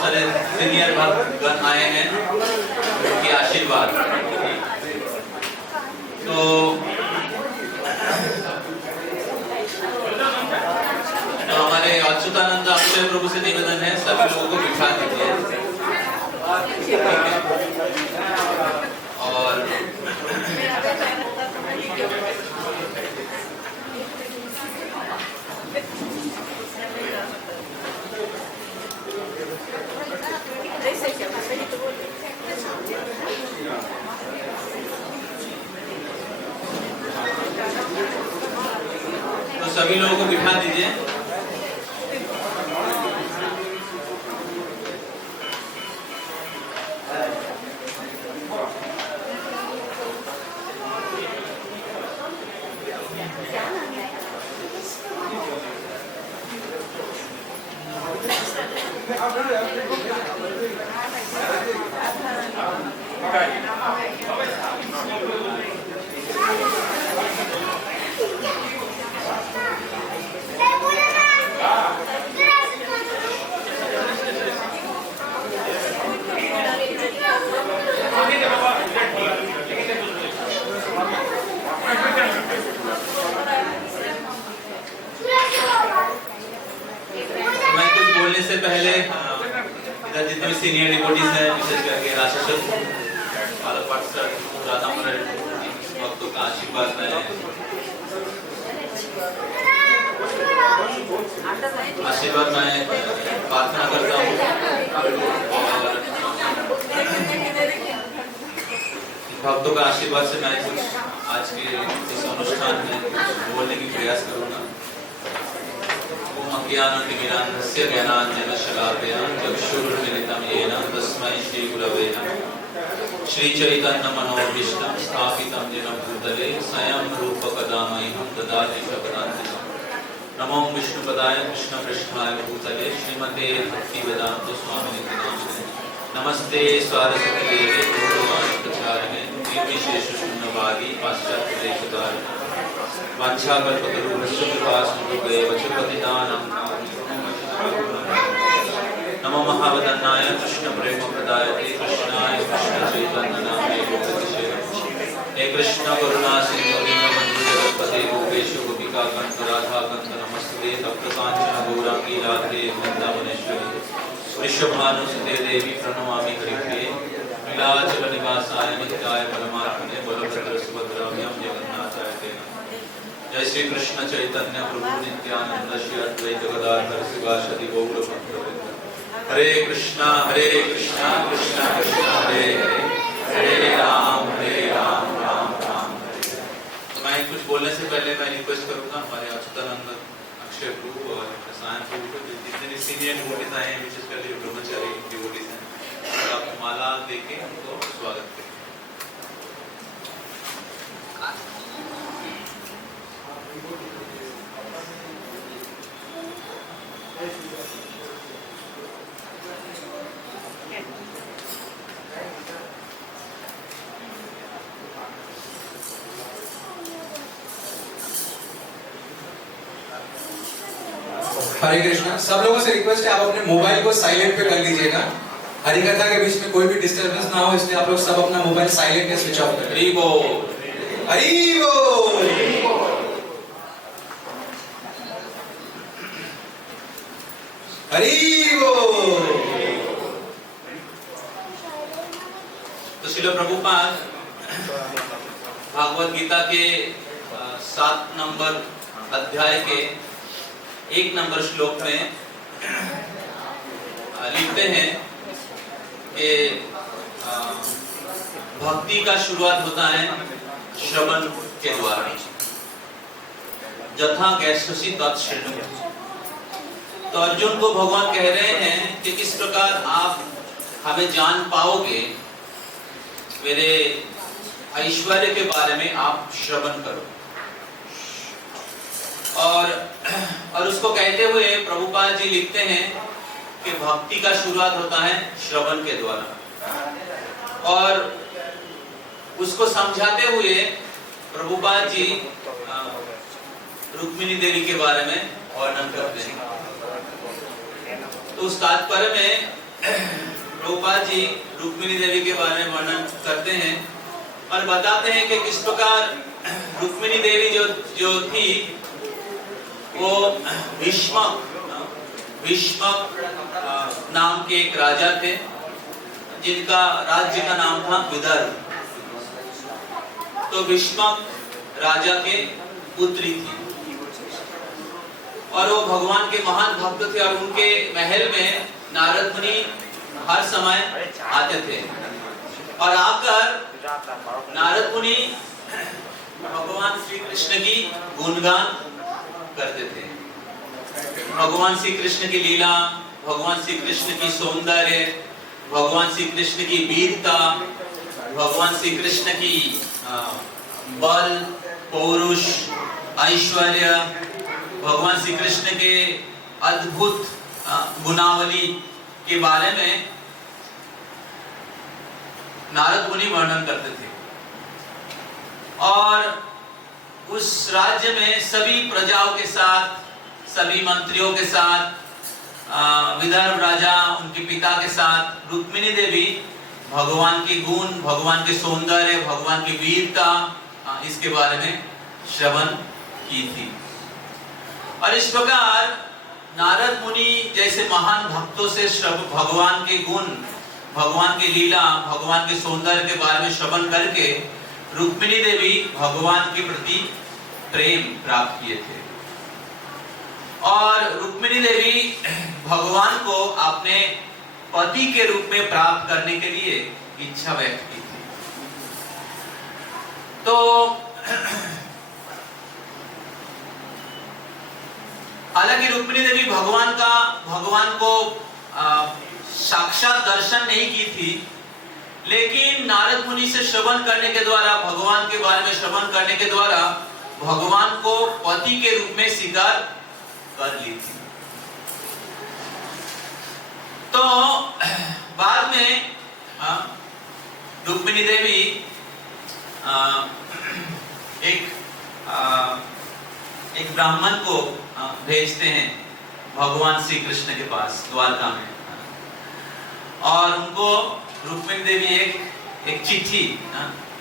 बहुत सारे सीनियर भक्तगण आए हैं, उनके आशीर्वाद। तो हमारे अच्युतानंद अक्षय प्रभु से निवेदन है, सभी लोगों को बिठा दीजिए। और तो सभी लोगों को बिठा दीजिए। से पहले इधर जितने भी सीनियर डिवोटीज हैं, विशेष करके राष्ट्रपति भक्तों का आशीर्वाद में प्रार्थना करता हूँ। भक्तों का आशीर्वाद से मैं कुछ आज के इस अनुष्ठान में बोलने की प्रयास करूँगा। ज्ञानतिमिरान्धस्य ज्ञानाञ्जनशलाकया चक्षुरुन्मीलितं येन तस्मै श्रीगुरवे नमः। श्रीचैतन्यमनोभीष्टं स्थापितं येन भूतले स्वयं रूपकदा मह्यं ददाति स्वपदान्तिकम्। नमो विष्णुपदाय कृष्णपृष्ठाय भूतले श्रीमते भक्तिवेदान्त स्वामिनिति नामिने। नमस्ते सरस्वती देवे गौरवाणी प्रचारिणे निर्विशेषशून्यवादी पाश्चात्यदेशतारिणे। वाञ्छाकल्पतरुभ्यश्च कृपासिन्धुभ्येव च पतितानां नमो महावदन्नाय कृष्णप्रेमप्रदायते कृष्णाय कृष्णचैतन्यनामने गोपतिशे हे कृष्ण करुणा सिन्धु दीनबन्धु जगत्पते गोपेश गोपिकाकान्त राधाकान्त नमस्ते तप्तकाञ्चन गौराङ्गी राधे वृन्दावनेश्वरी वृषभानुसुते देवी प्रणमामि हरिप्रिये नीलाचलनिवासाय नित्याय परमात्मने बलभद्र सुभद्राभ्यां जगन्नाथाय ते नमः। जय श्री कृष्ण चैतन्य प्रभु नित्यानंद श्री अद्वैत गदाधर शिवासदि गौर भक्तवृंद। हरे कृष्णा कृष्णा कृष्णा हरे हरे, हरे राम राम राम हरे। तो मैं कुछ बोलने से पहले मैं रिक्वेस्ट करूंगा हमारे अच्युतानंद अक्षय प्रभु और सायन प्रभु को, जितने भी सीनियर डिवोटीज आए हैं, विशेष कर ब्रह्मचारी डिवोटीज हैं, तो आप माला देके उनको स्वागत करें। हरे कृष्णा। सब लोगों से रिक्वेस्ट है, आप अपने मोबाइल को साइलेंट पे कर दीजिएगा। हरि कथा के बीच में कोई भी डिस्टरबेंस ना हो, इसलिए आप लोग सब अपना मोबाइल साइलेंट या स्विच ऑफ करें। हरि बोल, हरि बोल। हरि बोल। तो श्रील प्रभुपाद भागवत गीता के 7 नंबर अध्याय के 1 नंबर श्लोक में लिखते हैं कि भक्ति का शुरुआत होता है श्रवण के द्वारा। जथा गैश्वसी तत्शृणु। तो अर्जुन को भगवान कह रहे हैं कि किस प्रकार आप हमें जान पाओगे, मेरे ऐश्वर्य के बारे में आप श्रवण करो। और उसको कहते हुए प्रभुपाद जी लिखते हैं कि भक्ति का शुरुआत होता है श्रवण के द्वारा। और उसको समझाते हुए प्रभुपाद जी रुक्मिणी देवी के बारे में वर्णन करते हैं। तो उस तात्पर्य में प्रभुपाद जी रुक्मिणी देवी के बारे में वर्णन करते हैं और बताते हैं कि किस प्रकार रुक्मिणी देवी जो थी वो भीष्मक नाम के एक राजा थे जिनका राज्य का नाम था विदर्भ। तो भीष्मक राजा के पुत्री थी और वो भगवान के महान भक्त थे और उनके महल में नारद मुनि हर समय आते थे और आकर नारद मुनि भगवान श्री कृष्ण की गुणगान करते थे। भगवान श्री कृष्ण की लीला, भगवान श्री कृष्ण की सौंदर्य, भगवान श्री कृष्ण की वीरता, भगवान श्री कृष्ण की बल, पौरुष, ऐश्वर्य, भगवान श्री कृष्ण के अद्भुत गुणावली के बारे में नारद मुनि वर्णन करते थे। और उस राज्य में सभी प्रजाओं के साथ, सभी मंत्रियों के साथ, विदर्भ राजा उनके पिता के साथ रुक्मिणी देवी भगवान के गुण, भगवान के सौंदर्य, भगवान की वीरता, इसके बारे में श्रवण की थी। और इस प्रकार नारद मुनि जैसे महान भक्तों से भगवान के गुण, भगवान की लीला, भगवान के सौंदर्य के बारे में श्रवण करके रुक्मिणी देवी भगवान के प्रति प्रेम प्राप्त किए थे और रुक्मिणी देवी भगवान को अपने पति के रूप में प्राप्त करने के लिए इच्छा व्यक्त की थी। तो हालांकि रुक्मिणी देवी भगवान को साक्षात दर्शन नहीं की थी, लेकिन नारद मुनि से श्रवण करने के द्वारा, भगवान के बारे में श्रवण करने के द्वारा भगवान को पति के रूप में स्वीकार कर ली थी। तो बाद में रुक्मिणी देवी एक ब्राह्मण को भेजते हैं भगवान श्री कृष्ण के पास द्वारका में और उनको रुक्मिणी देवी एक चिट्ठी,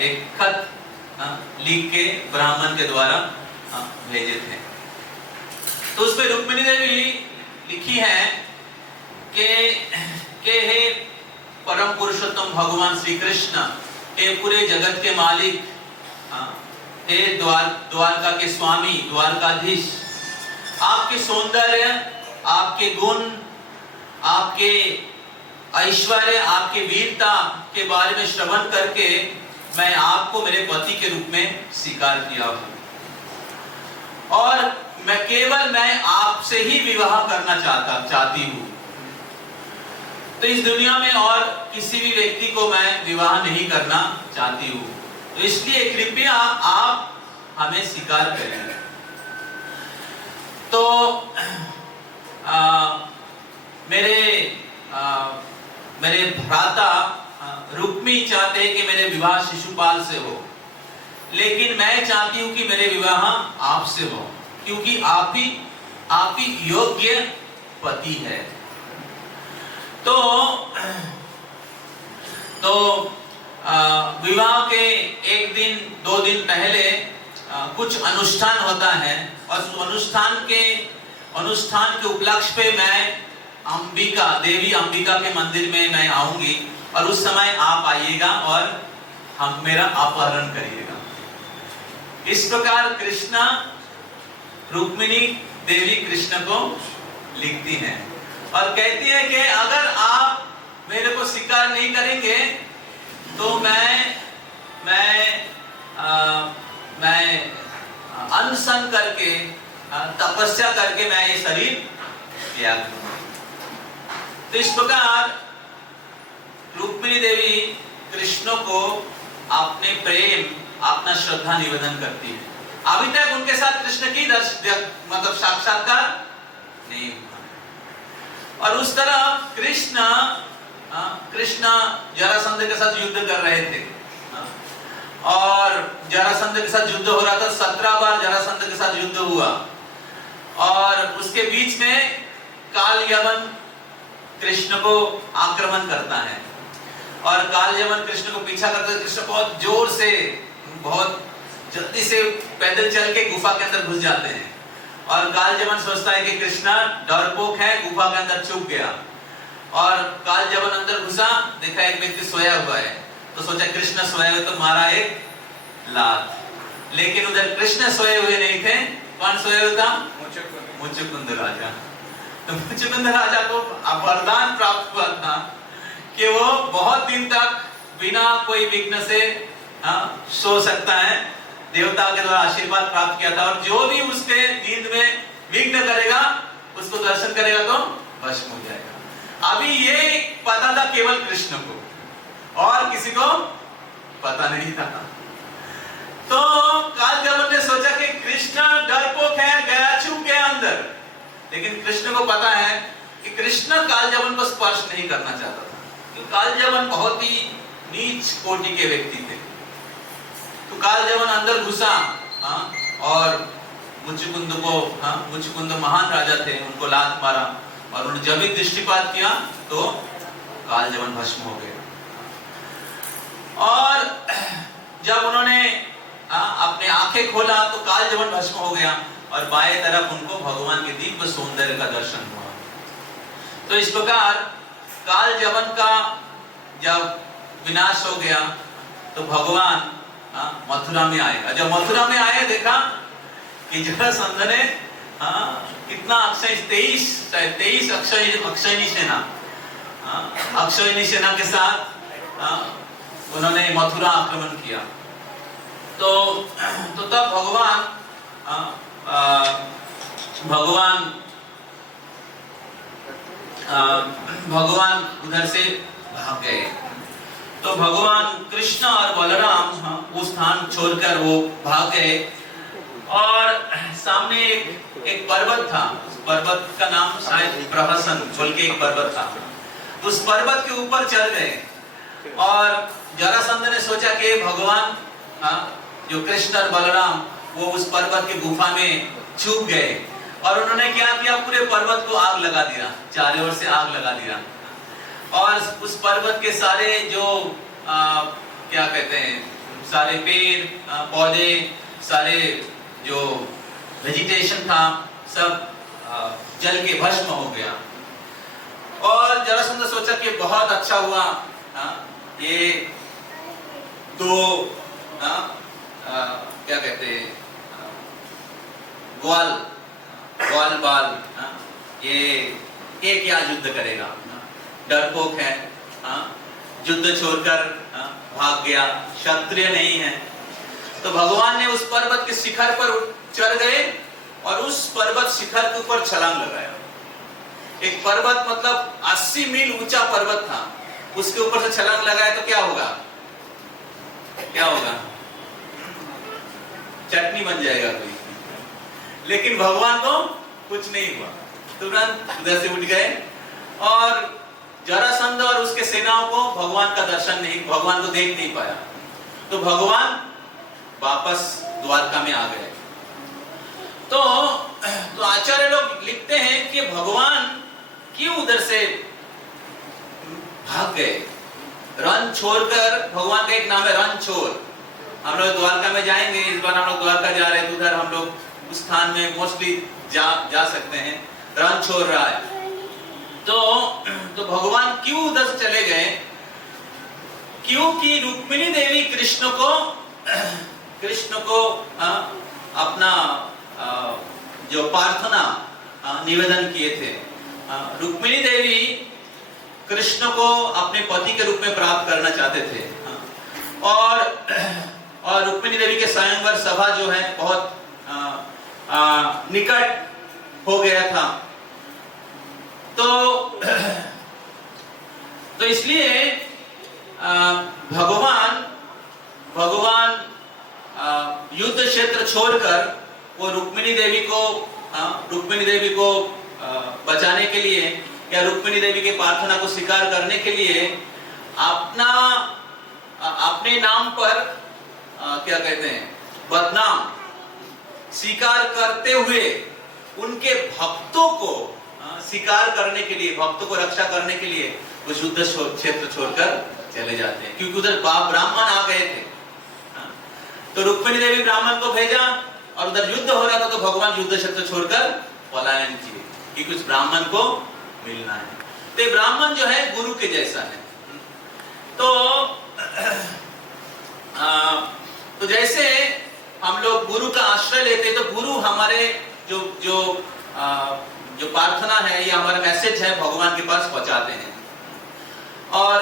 एक खत लिख के ब्राह्मण के द्वारा भेजे थे। तो उसमें रुक्मिणी देवी लिखी है कि हे परम पुरुषोत्तम भगवान श्री कृष्ण, हे पूरे जगत के मालिक, हे द्वारका के स्वामी, द्वारकाधीश, आपके सौंदर्य, आपके गुण, आपके ऐश्वर्य, आपके वीरता के बारे में श्रवण करके मैं आपको मेरे पति के रूप में स्वीकार किया हूं और मैं आपसे ही विवाह करना चाहती हूं। तो इस दुनिया में और किसी भी व्यक्ति को मैं विवाह नहीं करना चाहती हूं, तो इसलिए कृपया आप हमें स्वीकार करें। तो मेरे भ्राता रुक्मी चाहते हैं कि मेरे विवाह शिशुपाल से हो, लेकिन मैं चाहती हूं कि मेरे विवाह आपसे हो, क्योंकि आप ही योग्य पति है। तो विवाह के एक दिन 2 दिन पहले कुछ अनुष्ठान होता है और उस अनुष्ठान के उपलक्ष्य पे मैं देवी अंबिका के मंदिर में मैं आऊंगी और उस समय आप आइएगा और मेरा अपहरण करिएगा। इस प्रकार कृष्णा रुक्मिणी देवी कृष्ण को लिखती हैं और कहती है कि अगर आप मेरे को स्वीकार नहीं करेंगे तो मैं अनशन करके, तपस्या करके मैं ये शरीर त्याग दूंगा। तो इस प्रकार रुक्मिणी देवी कृष्ण को अपने प्रेम, अपना श्रद्धा निवेदन करती है। अभी तक उनके साथ कृष्ण की मतलब साक्षात्कार नहीं हुआ और उस तरह कृष्ण जरासंध के साथ युद्ध कर रहे थे और जरासंध के साथ युद्ध हो रहा था। 17 बार जरासंध के साथ युद्ध हुआ और उसके बीच में काल यवन कृष्ण को आक्रमण करता है और काल यवन कृष्ण को पीछा करता है। कृष्ण बहुत जोर से, बहुत जल्दी से पैदल चल के गुफा के अंदर घुस जाते हैं और काल यवन सोचता है कि कृष्ण डरपोक है, गुफा के अंदर छुप गया। और काल यवन अंदर घुसा, देखा एक व्यक्ति सोया हुआ है, तो सोचा कृष्ण सोया हुआ, तो मारा एक लात। लेकिन उधर कृष्ण सोए हुए नहीं थे, कौन सोया हुआ था? मुचुकुंद राजा। तो मुचुकुंद राजा को वरदान प्राप्त हुआ था कि वो बहुत दिन तक बिना कोई विघ्न से सो सकता है। देवता के द्वारा आशीर्वाद प्राप्त किया था और जो भी उसके नींद में विघ्न करेगा, उसको दर्शन करेगा तो भस्म हो जाएगा। अभी ये पता था केवल कृष्ण को और किसी को पता नहीं था। तो काल यवन ने सोचा कि कृष्ण डरपोक है, गया छुप गया अंदर, लेकिन कृष्ण को पता है कि कृष्ण काल यवन को स्पर्श नहीं करना चाहता था, क्योंकि काल यवन बहुत ही नीच कोटि के व्यक्ति थे। तो काल यवन अंदर घुसा और मुचुकुंद को, मुचुकुंद महान राजा थे, उनको लात मारा और उन्होंने जब भी दृष्टिपात किया तो काल यवन भस्म हो गए। और जब उन्होंने अपने आंखें खोला तो काल यवन भस्म हो गया और बाएं तरफ उनको भगवान के दिव्य सौंदर्य का दर्शन हुआ। तो इस प्रकार काल यवन का जब विनाश हो गया तो भगवान मथुरा में आए। जब मथुरा में आए, देखा कि जरासंध ने कितना अक्षय 23 अक्षयनी सेना के साथ उन्होंने मथुरा आक्रमण किया। तो तब भगवान उधर से भाग गए। तो भगवान कृष्ण और बलराम वो स्थान छोड़कर वो भाग गए और सामने एक पर्वत था। उस पर्वत का नाम शायद प्रहसन बोल के एक पर्वत था। उस पर्वत के ऊपर चढ़ गए और जरासंध ने सोचा कि भगवान जो कृष्ण और बलराम वो उस पर्वत की गुफा में छुप गए और उन्होंने क्या किया, पूरे पर्वत को आग लगा दिया, चारों ओर से आग लगा दिया और उस पर्वत के सारे जो क्या कहते हैं, सारे पेड़ पौधे, सारे जो वेजिटेशन था, सब जल के भस्म हो गया। और जरासंध सोचा कि बहुत अच्छा हुआ, ये दो क्या कहते हैं, ग्वाल बाल, ये क्या युद्ध करेगा, डरपोक है, युद्ध छोड़कर भाग गया, क्षत्रिय नहीं है। तो भगवान ने उस पर्वत के शिखर पर चढ़ गए और उस पर्वत शिखर के ऊपर छलांग लगाया। एक पर्वत मतलब 80 मील ऊंचा पर्वत था, उसके ऊपर से छलांग लगाया तो क्या होगा, चटनी बन जाएगा कोई। लेकिन भगवान को कुछ नहीं हुआ, तुरंत उधर से उठ गए और जरासंध और उसके सेनाओं को भगवान का दर्शन नहीं, भगवान को देख नहीं पाया। तो भगवान वापस द्वारका में आ गए। तो आचार्य लोग लिखते हैं कि भगवान क्यों उधर से भाग गए, रण छोड़कर। भगवान का एक नाम है रणछोड़। हम लोग द्वारका में जाएंगे, इस बार हम लोग द्वारका जा रहे हैं, तो उधर हम लोग उस स्थान में मोस्टली जा सकते हैं, रणछोड़ रहा है। तो भगवान क्यों उधर से चले गए, क्योंकि रुक्मिणी देवी कृष्ण को अपना जो प्रार्थना निवेदन किए थे। रुक्मिणी देवी कृष्ण को अपने पति के रूप में प्राप्त करना चाहते थे और रुक्मिणी देवी के स्वयंवर सभा जो है बहुत निकट हो गया था। तो इसलिए भगवान युद्ध क्षेत्र छोड़कर वो रुक्मिणी देवी को बचाने के लिए या रुक्मिणी देवी की प्रार्थना को स्वीकार करने के लिए अपने नाम पर क्या कहते हैं, बदनाम स्वीकार करते हुए उनके भक्तों को शिकार करने के लिए, भक्तों को रक्षा करने के लिए उस युद्ध क्षेत्र छोड़कर चले जाते हैं, क्योंकि उधर ब्राह्मण आ गए थे। तो रुक्मिणी देवी ब्राह्मण को भेजा और उधर युद्ध हो रहा था, तो भगवान युद्ध क्षेत्र छोड़कर पलायन किए कि कुछ ब्राह्मण को मिलना है। तो ये ब्राह्मण जो है गुरु के जैसा है। तो जैसे हम लोग गुरु का आश्रय लेते हैं, तो गुरु हमारे जो प्रार्थना है या हमारा मैसेज है भगवान के पास पहुंचाते हैं, और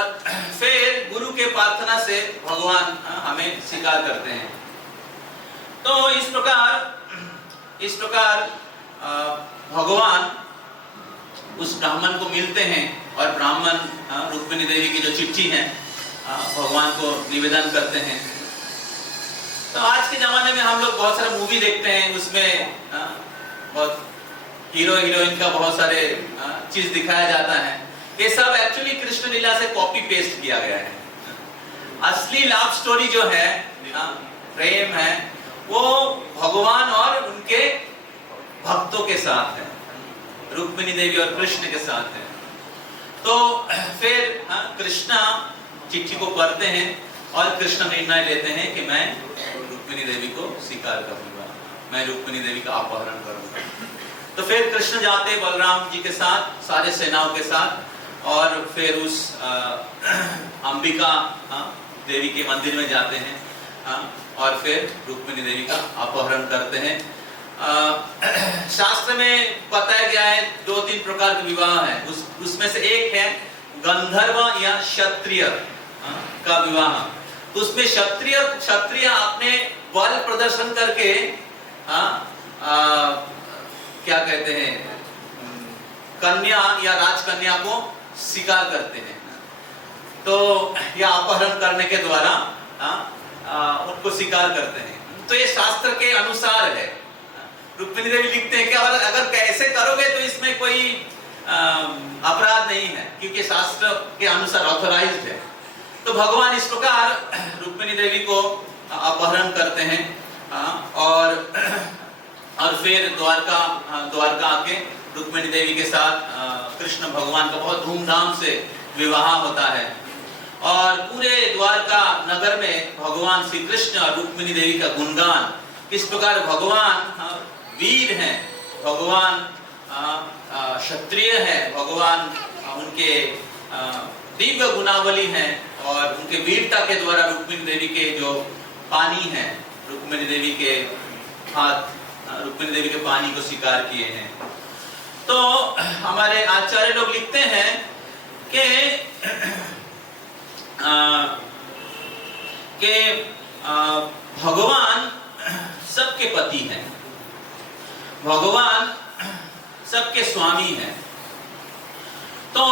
फिर गुरु के प्रार्थना से भगवान हमें स्वीकार करते हैं। तो इस प्रकार भगवान उस ब्राह्मण को मिलते हैं, और ब्राह्मण रुक्मिणी देवी की जो चिट्ठी है भगवान को निवेदन करते हैं। तो आज के जमाने में हम लोग बहुत सारे मूवी देखते हैं, उसमें बहुत हीरो हीरोइन का बहुत सारे चीज दिखाया जाता है। ये सब एक्चुअली कृष्ण लीला से कॉपी पेस्ट किया गया है। असली लव स्टोरी जो है, प्रेम है, वो भगवान और उनके भक्तों के साथ है, रुक्मिणी देवी और कृष्ण के साथ है। तो फिर कृष्ण चिट्ठी को पढ़ते हैं और कृष्ण निर्णय लेते हैं कि मैं रुक्मिणी देवी को स्वीकार करूंगा, मैं रुक्मिणी देवी का अपहरण करूंगा। तो फिर कृष्ण जाते बलराम जी के साथ, सारे सेनाओं के साथ, और फिर उस अंबिका देवी के मंदिर में जाते हैं और फिर रुक्मिणी देवी का अपहरण करते हैं। शास्त्र में बताया गया है 2-3 प्रकार के विवाह है। उसमें से एक है गंधर्व या क्षत्रिय का विवाह। तो उसमें क्षत्रिय अपने बल प्रदर्शन करके क्या कहते हैं, कन्या या राजकन्या को स्वीकार करते हैं। तो या अपहरण करने के द्वारा उनको स्वीकार करते हैं। तो ये शास्त्र के अनुसार है। रुक्मिणी देवी लिखते हैं कि अगर कैसे करोगे तो इसमें कोई अपराध नहीं है, क्योंकि शास्त्र के अनुसार ऑथराइज्ड है। तो भगवान इस प्रकार रुक्मिणी देवी को अपहरण करते हैं, और फिर द्वारका आके रुक्मिणी देवी के साथ कृष्ण भगवान का बहुत धूमधाम से विवाह होता है। और पूरे द्वारका नगर में भगवान श्री कृष्ण और रुक्मिणी देवी का गुणगान, किस प्रकार भगवान वीर हैं, भगवान क्षत्रिय है, भगवान उनके दिव्य गुणावली हैं, और उनके वीरता के द्वारा रुक्मिणी देवी के जो पानी है, रुक्मिणी देवी के हाथ रुक्मिणी देवी के पानी को स्वीकार किए हैं। तो हमारे आचार्य लोग लिखते हैं कि भगवान सबके पति हैं, भगवान सबके स्वामी हैं। तो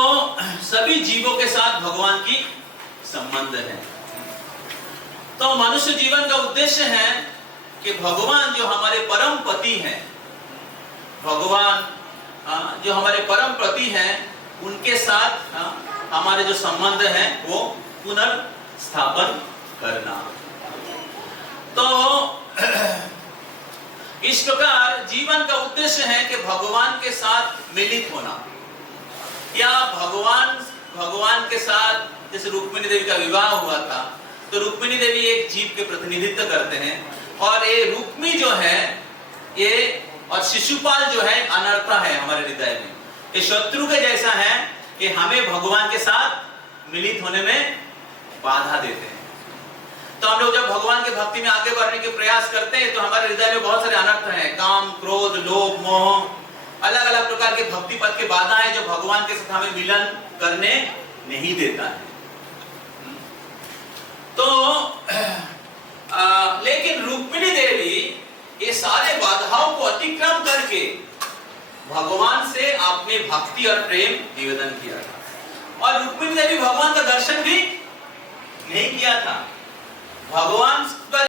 सभी जीवों के साथ भगवान की संबंध है। तो मनुष्य जीवन का उद्देश्य है कि भगवान जो हमारे परम पति हैं, भगवान जो हमारे परम पति हैं, उनके साथ हमारे जो संबंध हैं वो पुनर्स्थापन करना। तो इस प्रकार जीवन का उद्देश्य है कि भगवान के साथ मिलित होना, या भगवान के साथ, जैसे रुक्मिणी देवी का विवाह हुआ था, तो रुक्मिणी देवी एक जीव के प्रतिनिधित्व करते हैं, और ये रुक्मी जो है ये, और शिशुपाल जो है अनर्था है हमारे हृदय में, ये शत्रु के जैसा है कि हमें भगवान के साथ मिलित होने में बाधा देते हैं। तो हम लोग जब भगवान के भक्ति में आगे बढ़ने के प्रयास करते हैं, तो हमारे हृदय में बहुत सारे अनर्थ हैं, काम, क्रोध, लोभ, मोह, अलग अलग प्रकार के भक्ति पथ के बाधाएं जो भगवान के साथ हमें मिलन करने नहीं देता है। तो लेकिन रुक्मिणी देवी ये सारे बाधाओं को अतिक्रम करके भगवान से आपने भक्ति और प्रेम निवेदन किया था। और रुक्मिणी देवी भगवान का दर्शन भी नहीं किया था, भगवान पर